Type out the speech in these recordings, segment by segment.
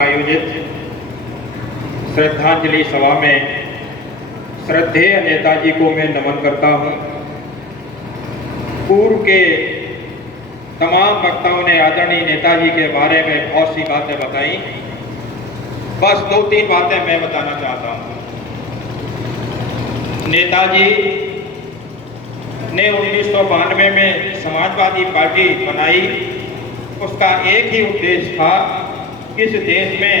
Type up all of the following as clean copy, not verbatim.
आयोजित श्रद्धांजलि सभा में श्रद्धेय नेताजी को मैं नमन करता हूं। पूर्व के तमाम वक्ताओं ने आदरणीय नेताजी के बारे में बहुत सी बातें बताई। बस दो तीन बातें मैं बताना चाहता हूं। नेताजी ने 1992 में समाजवादी पार्टी बनाई। उसका एक ही उद्देश्य था, इस देश में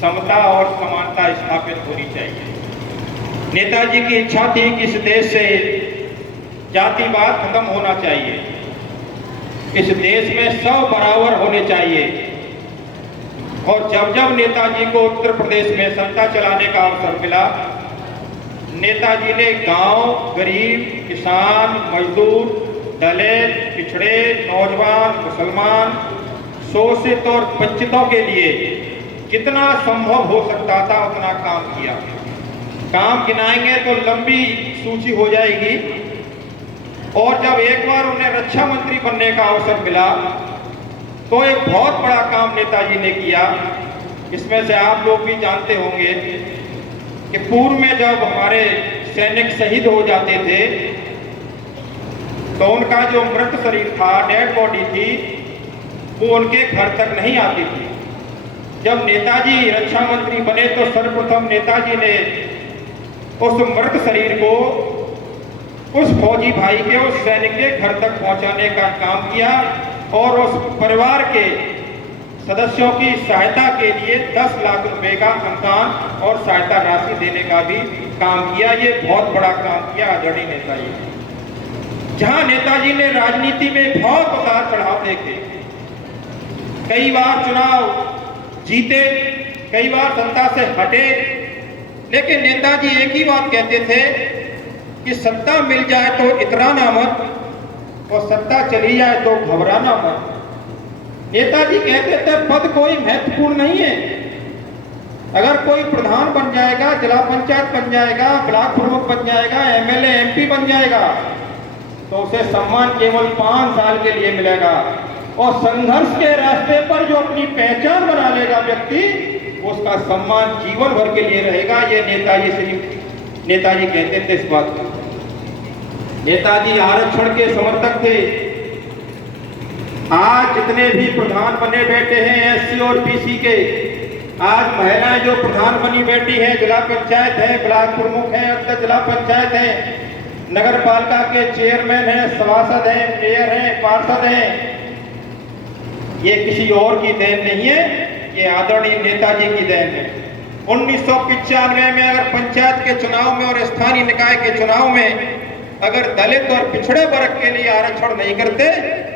समता और समानता स्थापित होनी चाहिए। नेताजी की इच्छा थी कि इस देश से जातिवाद खत्म होना चाहिए, इस देश में सब बराबर होने चाहिए। और जब जब नेताजी को उत्तर प्रदेश में सत्ता चलाने का अवसर मिला, नेताजी ने गांव, गरीब, किसान, मजदूर, दलित, पिछड़े, नौजवान, मुसलमान, शोषित और वंचितों के लिए जितना संभव हो सकता था उतना काम किया। काम गिनाएंगे तो लंबी सूची हो जाएगी। और जब एक बार उन्हें रक्षा मंत्री बनने का अवसर मिला तो एक बहुत बड़ा काम नेताजी ने किया। इसमें से आप लोग भी जानते होंगे कि पूर्व में जब हमारे सैनिक शहीद हो जाते थे तो उनका जो मृत शरीर था, डेड बॉडी थी, वो उनके घर तक नहीं आती थी। जब नेताजी रक्षा मंत्री बने तो सर्वप्रथम नेताजी ने उस मृत शरीर को उस फौजी भाई के, उस सैनिक के घर तक पहुंचाने का काम किया और उस परिवार के सदस्यों की सहायता के लिए 10 लाख रुपए का अनुदान और सहायता राशि देने का भी काम किया। ये बहुत बड़ा काम किया आदरणीय नेताजी ने। जहां नेताजी ने राजनीति में बहुत उतार चढ़ाव देखे, कई बार चुनाव जीते, कई बार सत्ता से हटे, लेकिन नेताजी एक ही बात कहते थे कि सत्ता मिल जाए तो इतराना मत और सत्ता चली जाए तो घबराना मत। नेताजी कहते थे पद कोई महत्वपूर्ण नहीं है। अगर कोई प्रधान बन जाएगा, जिला पंचायत बन जाएगा, ब्लॉक प्रमुख बन जाएगा, एमएलए एमपी बन जाएगा तो उसे सम्मान केवल 5 साल के लिए मिलेगा। और संघर्ष के रास्ते पर जो अपनी पहचान बना लेगा व्यक्ति, उसका सम्मान जीवन भर के लिए रहेगा। ये नेताजी कहते थे इस बात को। नेताजी आरक्षण के समर्थक थे। आज जितने भी प्रधान बने बैठे हैं एससी और बीसी के, आज महिलाएं जो प्रधान बनी बैठी हैं, जिला पंचायत है, ब्लॉक प्रमुख है, अब तक जिला पंचायत है, नगर पालिका के चेयरमैन हैं, सभासद हैं, मेयर हैं, पार्षद हैं, ये किसी और की देन नहीं है, ये आदरणीय नेताजी की देन है। 1995 में अगर पंचायत के चुनाव में और स्थानीय निकाय के चुनाव में अगर दलित और पिछड़े वर्ग के लिए आरक्षण नहीं करते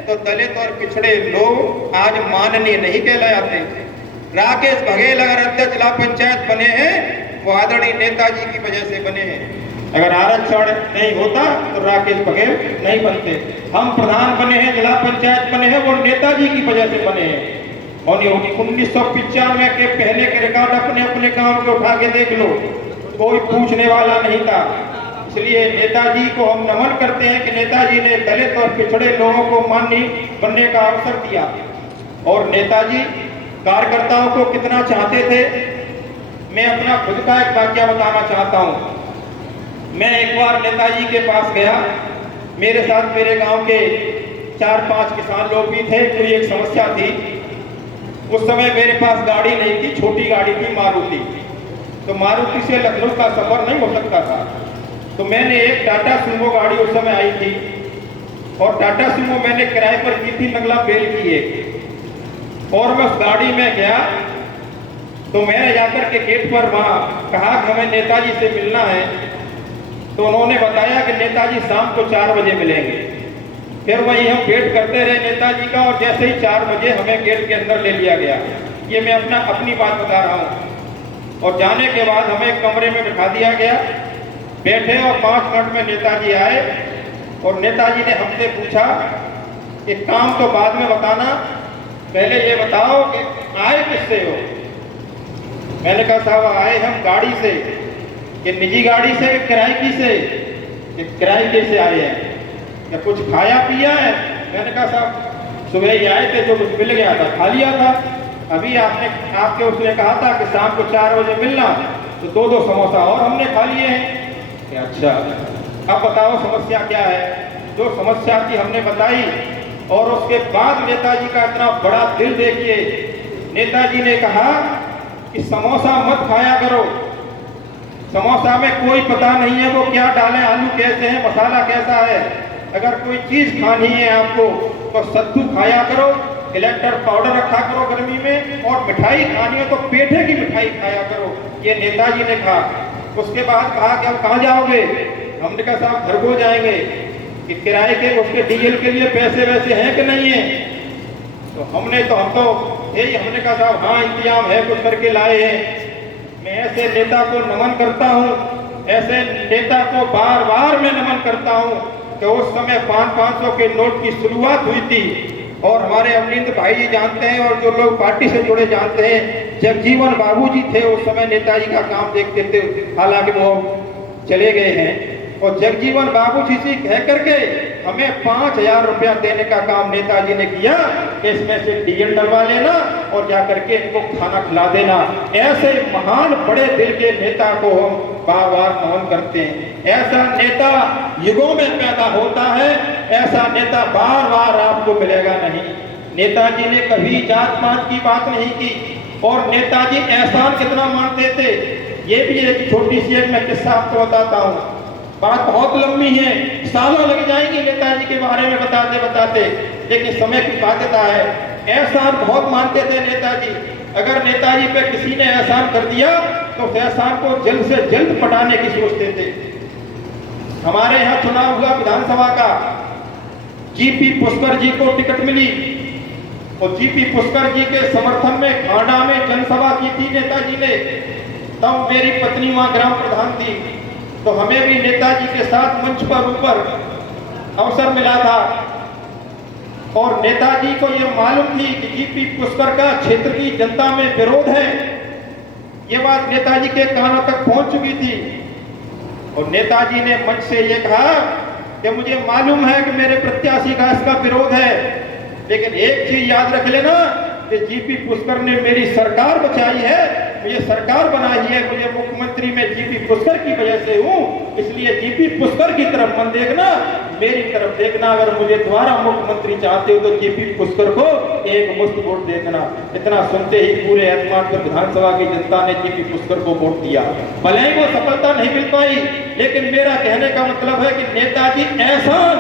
तो दलित और पिछड़े लोग आज माननीय नहीं कहलाते। राकेश बघेल अगर अध्यक्ष जिला पंचायत बने हैं वो आदरणीय नेताजी की वजह से बने हैं। अगर आरक्षण नहीं होता तो राकेश बघेल नहीं बनते। हम प्रधान बने हैं, जिला पंचायत बने हैं, वो नेताजी की वजह से बने हैं। और 1995 के पहले के रिकॉर्ड अपने अपने काम को उठा के देख लो, कोई पूछने वाला नहीं था। इसलिए नेताजी को हम नमन करते हैं कि नेताजी ने दलित और पिछड़े लोगों को माननीय बनने का अवसर दिया। और नेताजी कार्यकर्ताओं को कितना चाहते थे, मैं अपना खुद का एक वाक्य बताना चाहता हूँ। मैं एक बार नेताजी के पास गया, मेरे साथ मेरे गांव के 4-5 किसान लोग भी थे। कोई एक समस्या थी, उस समय मेरे पास गाड़ी नहीं थी, छोटी गाड़ी थी मारुति, तो मारुति से लखनऊ का सफर नहीं हो सकता था। तो मैंने एक टाटा सुमो गाड़ी उस समय आई थी और टाटा सुमो मैंने किराए पर की थी, नगला बेल की एक। और मैं उस गाड़ी में गया तो मैंने जाकर के गेट पर वहां कहा कि हमें नेताजी से मिलना है। तो उन्होंने बताया कि नेताजी शाम को 4 बजे मिलेंगे। फिर वही हम वेट करते रहे नेताजी का और जैसे ही 4 बजे हमें गेट के अंदर ले लिया गया। ये मैं अपनी बात बता रहा हूँ। और जाने के बाद हमें कमरे में बिठा दिया गया, बैठे और 5 मिनट में नेताजी आए और नेताजी ने हमसे पूछा कि काम तो बाद में बताना, पहले ये बताओ कि आए किससे हो। मैंने कहा साहब आए हम गाड़ी से। कि निजी गाड़ी से, किराए की से? किराए की से आए हैं। या कुछ खाया पिया है? मैंने कहा साहब सुबह ही आए थे, जो कुछ मिल गया था खा लिया था। अभी आपके उसने कहा था कि शाम को 4 बजे मिलना, तो 2 समोसा और हमने खा लिए हैं कि अच्छा अब बताओ समस्या क्या है। जो समस्या की हमने बताई और उसके बाद नेताजी का इतना बड़ा दिल देखिए। नेताजी ने कहा कि समोसा मत खाया करो, समोसा में कोई पता नहीं है वो क्या डालें, आलू कैसे हैं, मसाला कैसा है। अगर कोई चीज खानी है आपको तो सत्तू खाया करो, इलेक्टर पाउडर रखा करो गर्मी में, और मिठाई खानी है तो पेठे की मिठाई खाया करो। ये नेताजी ने कहा। उसके बाद कहा कि अब कहाँ जाओगे? हमने कहा साहब घर को जाएंगे। कि किराए के उसके डीजल के लिए पैसे वैसे हैं कि नहीं है? तो हम तो यही हमने कहा साहब हाँ इंतजाम है, कुछ करके लाए हैं। मैं ऐसे नेता को नमन करता हूँ, ऐसे नेता को बार बार मैं नमन करता हूँ कि उस समय 500 के नोट की शुरुआत हुई थी। और हमारे अमरिंद भाई जी जानते हैं और जो लोग पार्टी से जुड़े जानते हैं, जगजीवन बाबूजी थे उस समय नेताजी का काम देखते थे, हालांकि वो चले गए हैं। और जगजीवन बाबूजी से कह करके हमें 5000 रुपया देने का काम नेताजी ने किया कि इसमें से डीजल डलवा लेना और जाकर के इनको खाना खिला देना। ऐसे महान बड़े दिल के नेता को हम बार बार नमन करते हैं। ऐसा नेता युगों में पैदा होता है, ऐसा नेता बार बार आपको मिलेगा नहीं। नेताजी ने कभी जात पात की बात नहीं की और नेताजी एहसान कितना मानते थे, ये भी एक छोटी सी मैं किस्सा आपको बताता हूँ। बात बहुत लंबी है, सालों लग जाएंगे नेताजी के बारे में बताते बताते, लेकिन समय की बाध्यता है। एहसान बहुत मानते थे नेताजी। अगर नेताजी पे किसी ने एहसान कर दिया तो उस एहसान को जल्द से जल्द पटाने की सोचते थे। हमारे यहाँ चुनाव हुआ विधानसभा का, जीपी पुष्कर जी को टिकट मिली और जीपी पुष्कर जी के समर्थन में खांडा में जनसभा की थी नेताजी ने। तब मेरी पत्नी वहां ग्राम प्रधान थी, तो हमें भी नेताजी के साथ मंच पर ऊपर अवसर मिला था। और नेताजी को यह मालूम थी कि जीपी पुष्कर का क्षेत्र की जनता में विरोध है, ये बात नेताजी के कानों तक पहुंच चुकी थी। और नेताजी ने मंच से ये कहा कि मुझे मालूम है कि मेरे प्रत्याशी का इसका विरोध है, लेकिन एक चीज याद रख लेना कि जीपी पुष्कर ने मेरी सरकार बचाई है, मुझे सरकार बनाई है, मुझे मुख्यमंत्री में जीपी पुष्कर की वजह से हूँ, इसलिए जीपी पुष्कर की तरफ मत देखना, मेरी तरफ देखना। अगर मुझे दोबारा मुख्यमंत्री चाहते हो तो जीपी पुष्कर को एक मुश्त वोट दे देना। इतना सुनते ही पूरे एतमाद पर विधानसभा की जनता ने जीपी पुष्कर को वोट दिया। भले ही वो सफलता नहीं मिल पाई, लेकिन मेरा कहने का मतलब है कि नेताजी एहसान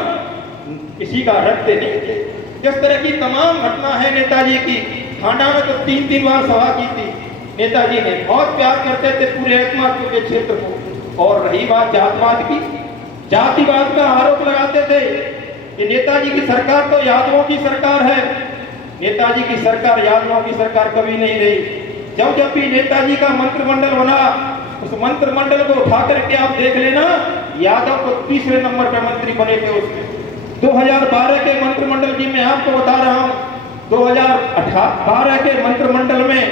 किसी का रखते नहीं थे। जिस तरह की तमाम घटना है नेताजी की, खांडा में तो 3 बार सभा की थी नेताजी ने, बहुत प्यार करते थे पूरे एतमाद के क्षेत्र को। और रही बात जातवाद की, जातिवाद का आरोप लगाते थे कि नेताजी की सरकार तो यादवों की सरकार है। नेताजी की सरकार यादवों की सरकार कभी नहीं रही। जब भी नेताजी का मंत्रिमंडल बना, उस मंत्रिमंडल को उठा करके आप देख लेना, यादव को 3रे नंबर पर मंत्री बने थे उसमें। 2012 के मंत्रिमंडल की मैं आपको बता रहा हूं, 2012 के मंत्रिमंडल में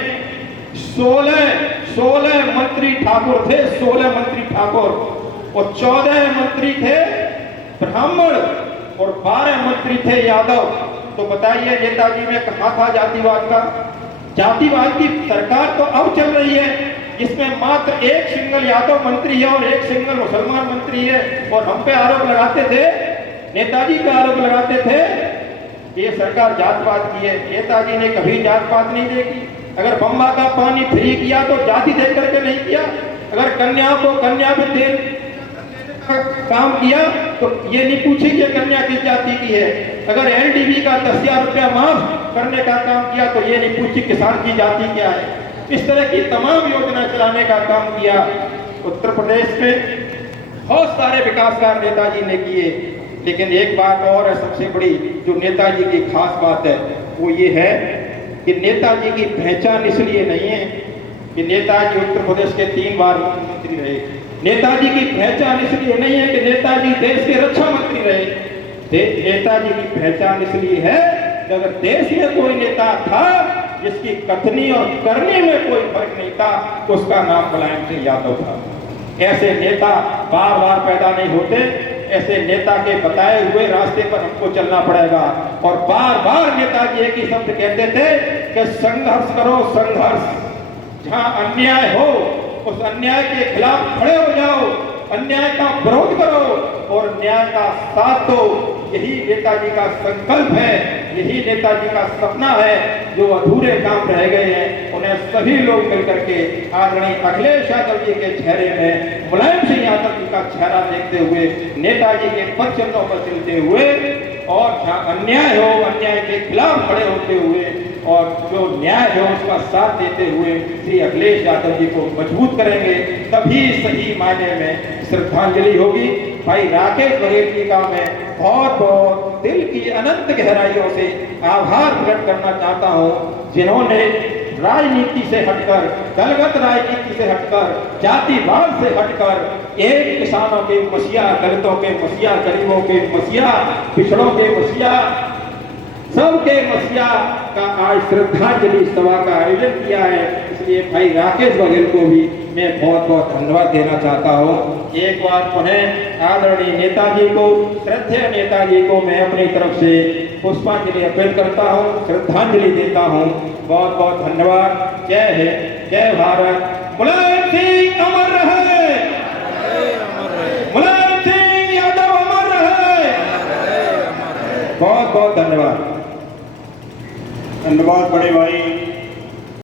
16 मंत्री ठाकुर थे, 16 मंत्री ठाकुर, और 14 मंत्री थे ब्राह्मण और 12 मंत्री थे यादव। तो बताइए नेताजी में कहाँ था जातिवाद का? जातिवाद की सरकार तो अब चल रही है, जिसमें मात्र एक सिंगल यादव मंत्री है और एक सिंगल मुसलमान मंत्री है। और हम पे आरोप लगाते थे, नेताजी पे आरोप लगाते थे ये सरकार जातवाद की है। नेताजी ने कभी जातपात नहीं देखी। अगर बम्बा का पानी फ्री किया तो जाति देख करके नहीं किया। अगर कन्या को कन्या भी दे काम किया तो ये नहीं पूछी कि कन्या किस जाति की है। अगर एलडीबी का 10,000 रुपया माफ करने का काम किया तो ये नहीं पूछी किसान की जाति क्या है। इस तरह की तमाम योजना चलाने का काम किया। उत्तर प्रदेश में बहुत सारे विकास कार्य नेताजी ने किए, लेकिन एक बात और है सबसे बड़ी जो नेताजी की खास बात है, वो ये है कि नेताजी की पहचान इसलिए नहीं है कि नेताजी उत्तर प्रदेश के 3 बार मुख्यमंत्री रहे। नेताजी की पहचान इसलिए नहीं है कि नेताजी देश के रक्षा मंत्री रहे। नेताजी की पहचान इसलिए है कि अगर देश में कोई नेता था जिसकी कथनी और करनी में कोई फर्क नहीं था, उसका नाम मुलायम सिंह यादव था। ऐसे नेता बार बार पैदा नहीं होते। ऐसे नेता के बताए हुए रास्ते पर हमको चलना पड़ेगा। और बार बार नेताजी एक ही शब्द कहते थे कि संघर्ष करो, संघर्ष। जहां अन्याय हो उस अन्याय के खिलाफ खड़े हो जाओ, अन्याय का विरोध करो और न्याय का साथ दो। यही नेताजी का संकल्प है, यही नेताजी का सपना है। जो अधूरे काम रह गए हैं उन्हें सभी लोग मिलकर के आदरणीय अखिलेश यादव जी के चेहरे में मुलायम सिंह यादव जी का चेहरा देखते हुए, नेताजी के पद चिन्हों पर चलते हुए और जहाँ अन्याय हो अन्याय के खिलाफ खड़े होते हुए और जो न्याय है उसका साथ देते हुए श्री अखिलेश यादव जी को मजबूत करेंगे। तभी सही मायने में श्रद्धांजलि होगी। भाई राकेश बघेल जी का मैं बहुत बहुत दिल की अनंत गहराइयों से आभार प्रकट करना चाहता हूँ, जिन्होंने राजनीति से हटकर, दलगत राजनीति से हटकर, जातिवाद से हटकर एक किसानों के मसीहा, दलितों के मसीहा, गरीबों के मसीहा, पिछड़ों के मसीहा, सबके मसीहा का आज श्रद्धांजलि सभा का आयोजन किया है। इसलिए भाई राकेश बघेल को भी मैं बहुत बहुत धन्यवाद देना चाहता हूँ। एक बार पुनः आदरणीय नेताजी को, श्रद्धेय नेताजी को मैं अपनी तरफ से पुष्पांजलि अर्पित करता हूँ, श्रद्धांजलि देता हूँ। बहुत बहुत धन्यवाद। जय हिंद, जय भारत। मुलायम सिंह अमर रहे, मुलायम सिंह यादव अमर रहे। बहुत बहुत धन्यवाद। धन्यवाद बड़े भाई।